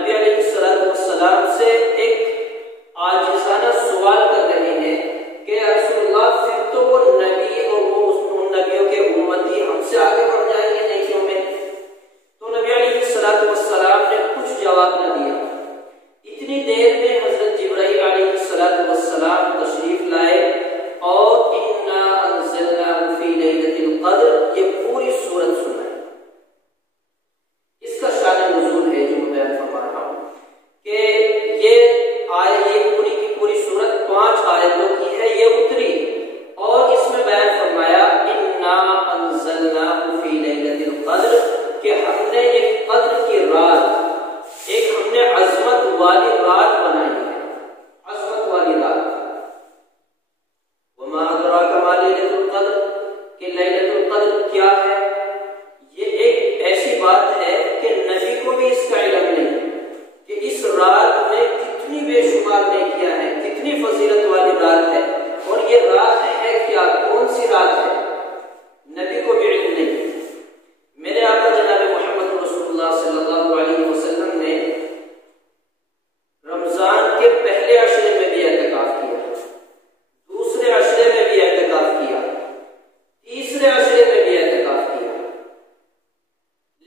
नबी अलैहिस्सलाम से एक आजिज़ाना सवाल कर रहे हैं कि या रसूलल्लाह, फिर तो वो नबी और वो उन नबियों के उम्मती हमसे आगे बढ़ जाएंगे नेकियों में। तो नबी अलैहिस्सलाम ने कुछ जवाब न दिया। इतनी देर में हजरत जिब्राइल अलैहिस्सलाम तशरीफ लाए और इन्ना अंज़लनाहु फी लैलतिल क़द्र ये पूरी सूरत सुनाई। इसका शान नुज़ूल है जो मैं बयान फरमा रहा हूं कि ये पूरी की पूरी सूरत 5 आयतों की है। ये उतरी और इसमें बयान फरमाया इन्ना अंज़लनाहु फी लैलतिल क़द्र कि हमने एक क़द्र की रात, एक हमने अज़मत वाली रात बनाई है, अज़मत वाली रात। वमा अदराका मा लैलतुल क़द्र कि लैलतुल क़द्र क्या है। ये एक ऐसी बात है कि नबी को भी इसका इल्म नहीं कि इस रात में कितनी बेशुमार नेकियां हैं, कितनी फजीलत वाली रात है और ये रात है क्या, कौन सी रात है, नबी को भी इल्म नहीं। मेरे आका जनाब मोहम्मद रसूलुल्लाह सल्लल्लाहु अलैहि वसल्लम ने रमजान के पहले अशरे में भी एतकाफ किया, दूसरे अशरे में भी एतकाफ किया, तीसरे अशरे में भी एतकाफ किया,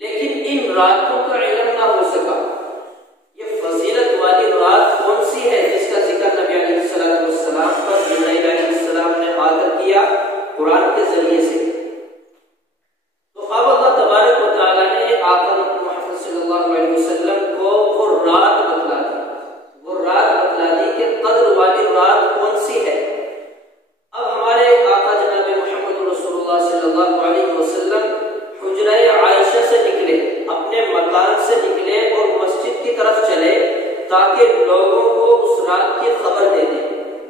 लेकिन इन रातों का इल्म ना हो सका। ये फजीलत वाली रात कौन सी है जिसका जिक्र नबी अलैहिस्सलाम पर जिब्राइल अलैहिस्सलाम ने आकर किया कुरान के जरिए से। तो अब अल्लाह तबारक व तआला ने आका मोहम्मद सल्लल्लाहु अलैहि वसल्लम को वो रात बतला दी, वो रात बतला दी कि क़द्र वाली रात कौन सी है। अब हमारे आका जनाब मोहम्मद रसूलुल्लाह सल्लल्लाहु अलैहि वसल्लम हुजरा आयशा से निकले, अपने मकान से निकले और मस्जिद की तरफ चले ताकि लोगों को उस रात की खबर दे दें,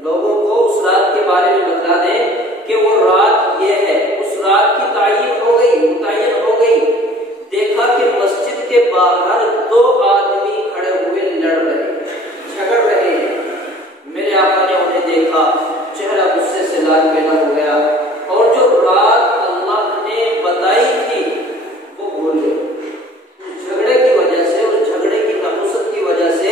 लोगों को उस रात के बारे में बता दें कि वो रात ये है। उस रात की तायीन हो गई, मुतय्यन हो गई। देखा कि मस्जिद के बाहर 2 आदमी खड़े हुए लड़ रहे, झगड़ रहे हैं। मेरे आका ने उन्हें देखा, चेहरा गुस्से से लाल पैदा हो गया और जो रात अल्लाह ने बताई थी वो भूल गए। उस झगड़े की वजह से, उस झगड़े की नपुसत की वजह से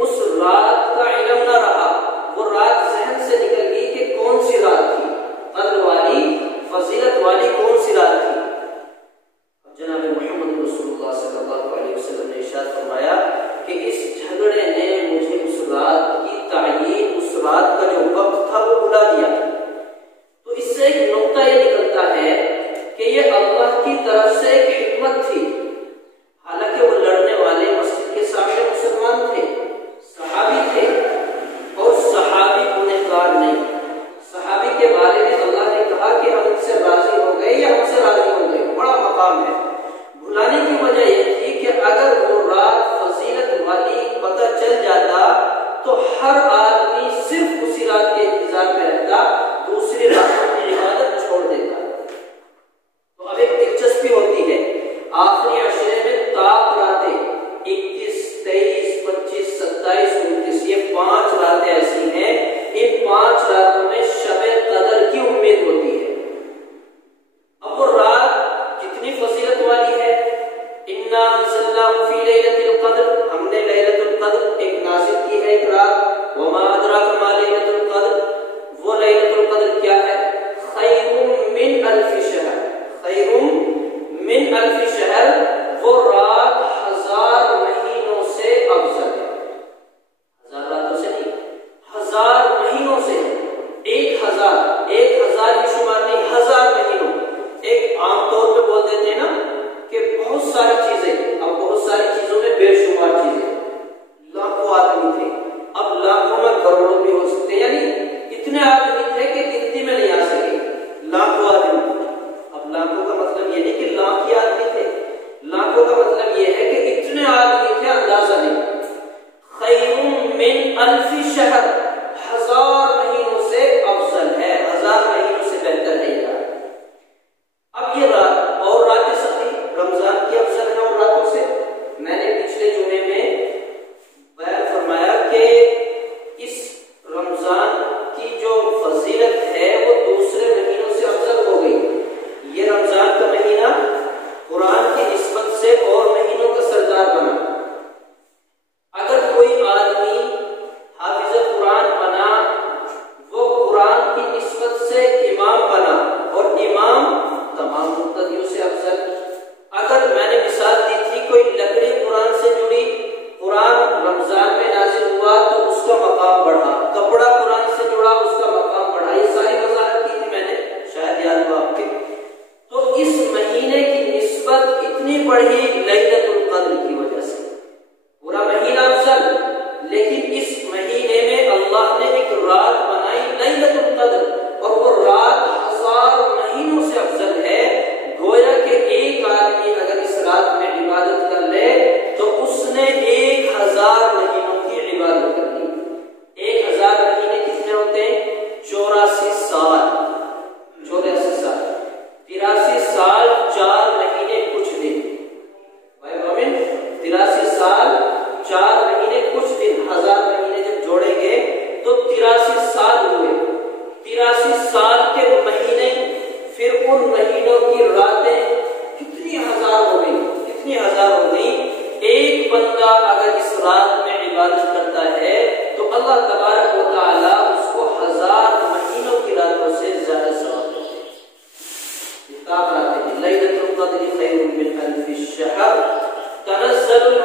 उस रात का इल्म न रहा। वो रात जहन से निकल गई कि कौन सी रात थी, क़द्र वाली, फजीलत वाली कौन सी रात थी। जनाब मोहम्मद रसूलुल्लाह सल्लल्लाहु अलैहि वसल्लम ने इरशाद फरमाया कि इस झगड़े ने मुझे उस रात की तायीन, उस रात का जो वक्त था वो भुला दिया। तो इससे एक नुक्ता ये निकलता है कि ये अल्लाह की तरफ से एक हिकमत थी। हालांकि वो लड़ने वाले मस्जिद के सामने मुसलमान थे, सहाबी थे और सहाबी गुनहगार नहीं। सहाबी के बारे में अल्लाह ने कहा कि हम इनसे राजी हो गए या हमसे राजी हो गए, बड़ा मकाम है। भुलाने की वजह यह थी कि अगर वो रात फजीलत वाली पता चल जाता तो हर आदमी सिर्फ उसी रात के इंतजार में रहता, दूसरी रातों की इबादत छोड़ देता। तो अब एक दिलचस्पी होती है, आखिरी अशरे में ताक रातें 21, 23, 25, 27, 29 ये 5 रातें ऐसी हैं, इन 5 रातों में शब-ए क़द्र की उम्मीद होती है। अब वो रात कितनी फजीलत वाली है। इन्ना अंज़लनाहु फी लैलतिल क़द्र, हमने लैलतुल क़द्र एक नाज़िल की है एक रात। वमा अदराका मा लैलतुल क़द्र, वो लैलतुल क़द्र क्या है। खैरुम मिन अल्फ़ि शहर, खैरुम मिन अल्फ़ि शहर, वो रात 1000 महीनों से अफजल है। 1000 रातों से नहीं, 1000 महीनों से। 1000 की शुमार नहीं, 1000 महीनों। एक आमतौर पे बोल देते हैं ना कि बहुत सारी चीजें, अब बहुत सारी चीजों में बेशुमार चीजें, लाखों आदमी थे, अब लाखों में करोड़ों भी हो सकते हैं, यानी इतने आदमी थे कि गिनती में नहीं आ सके, लाखों आदमी। अब लाखों का मतलब ये नहीं कि लाख ही आदमी थे, लाखों का मतलब ये है कि इतने आदमी थे अंदाजा नहीं। खैरुम मिन अल्फ़ि शहर, 1000 महीनों से अफजल है, 1000 महीनों से बेहतर है यार। अब ये रात और रातें सभी रमजान की अफजल है और रातों से। मैंने पिछले जुमे में बयान फरमाया कि इस रमजान की जो फजीलत है वो दूसरे महीनों से अफजल हो गई। ये रमजान का महीना कुरान की निस्बत से और महीनों का सरदार बना। उसका मकाम बढ़ा, कपड़ा कुरान से जुड़ा उसका मकाम बढ़ा। ये सारी वजाहत की थी मैंने, शायद याद हो आपके। तो इस महीने की निस्बत इतनी बढ़ी लैलतुल कद्र की वजह से। पूरा महीना अफजल, लेकिन इस महीने में अल्लाह ने एक रात बनाई लैलतुल कद्र, और वो रात 1000 महीनों से अफजल है। गोया के एक आदमी अगर इस रात में इबादत कर ले तो उसने 1000 महीनों की इबादत कर ली। 1000 महीने कितने होते हैं? 84 साल। 84 साल, 83 साल 4 महीने कुछ दिन। भाई मोमिन, 83 साल 4 महीने कुछ दिन, 1000 महीने जब जोड़ेंगे तो 83 साल हुए। 83 साल के महीने, फिर उन महीनों की रातें कितनी हजार हो गई, कितनी हजार हो गई। एक बंदा अगर इस रात में इबादत करता है तो अल्लाह तबारक व तआला उसको 1000 महीनों की रातों से ज्यादा सवाब देते हैं। किताब आते हैं लैलतुल क़द्र खैरुम मिन अल्फि शहर, तनज़्ज़लुल